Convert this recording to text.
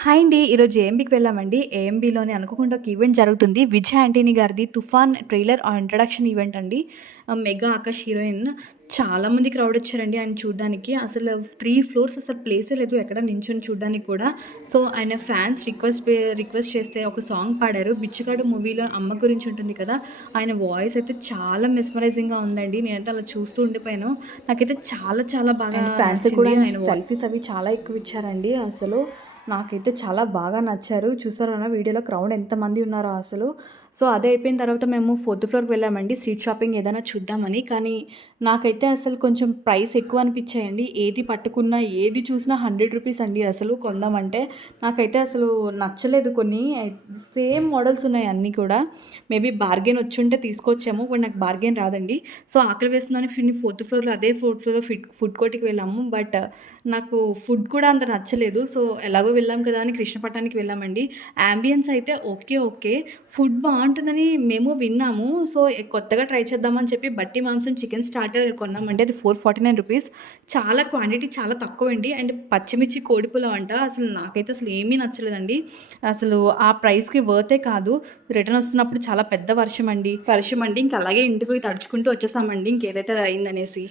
Hi అండి. ఈరోజు ఏఎంబీకి వెళ్ళామండి. ఏఎంబీలోనే అనుకోకుండా ఒక ఈవెంట్ జరుగుతుంది. విజయ్ ఆంటోనీ గారిది 'తుఫాన్' ట్రైలర్ ఇంట్రడక్షన్ ఈవెంట్ అండి. Mega Akash heroine. చాలా మంది క్రౌడ్ వచ్చారండి ఆయన చూడ్డానికి. అసలు 3 ఫ్లోర్స్ అసలు ప్లేసే లేదు ఎక్కడ నించొని చూడ్డానికి కూడా. సో, ఆయన ఫ్యాన్స్ రిక్వెస్ట్ చేస్తే ఒక సాంగ్ పాడారు. 'బిచ్చగాడు' మూవీలో అమ్మ గురించి ఉంటుంది కదా! ఆయన వాయిస్ అయితే చాలా మెస్మరైజింగ్‌గా ఉందండి. నేనైతే అలా చూస్తూ ఉండిపోయాను. నాకైతే చాలా చాలా బాగా ఫ్యాన్స్ కూడా నచ్చింది. ఆయన సెల్ఫీస్ అవి చాలా ఎక్కువ ఇచ్చారండి. అసలు నాకైతే చాలా బాగా నచ్చారు. చూసారా వీడియోలో క్రౌడ్ ఎంతమంది ఉన్నారో అసలు. సో, అది అయిపోయిన తర్వాత మేము 4థ్ ఫ్లోర్‌కి వెళ్ళామండి స్ట్రీట్ షాపింగ్ ఏదైనా చూద్దామని. కానీ నాకైతే అసలు కొంచెం ప్రైస్ ఎక్కువ అనిపించాయండి. ఏది పట్టుకున్నా, ఏది చూసినా రూ. 100 అండి అసలు కొందామంటే. నాకైతే అసలు నచ్చలేదు కొన్ని. సేమ్ మోడల్స్ ఉన్నాయి అన్నీ కూడా. మేబీ బార్గెన్ వచ్చుంటే తీసుకోవచ్చేమో. బట్ నాకు బార్గెన్ రాదండి. సో, ఆకలి వేస్తుందని 4థ్ ఫ్లోర్‌లో అదే 4థ్ ఫ్లోర్‌లో ఫుడ్ కోర్ట్‌కి వెళ్ళాము. బట్ నాకు ఫుడ్ కూడా అంత నచ్చలేదు. సో, ఎలాగో వెళ్ళాం కదా అని కృష్ణపట్నానికి వెళ్ళామండి. యాంబియన్స్ అయితే ఓకే. ఫుడ్ బావుంటుందని మేము విన్నాము. సో, కొత్తగా ట్రై చేద్దామని చెప్పి బట్టి మాంసం చికెన్ స్టార్టర్ కొన్నామండి. అది రూ. 449. చాలా క్వాంటిటీ చాలా తక్కువండి. అండ్ పచ్చిమిర్చి కోడి పులావ్ అంట. అసలు నాకైతే అసలు ఏమీ నచ్చలేదండి. అసలు ఆ ప్రైస్‌కి వర్తే కాదు. రిటర్న్ వస్తున్నప్పుడు చాలా పెద్ద వర్షం అండి. ఇంక అలాగే ఇంటికి పోయి తడుచుకుంటూ వచ్చేసామండి. ఇంకేదైతే అది అయిందనేసి.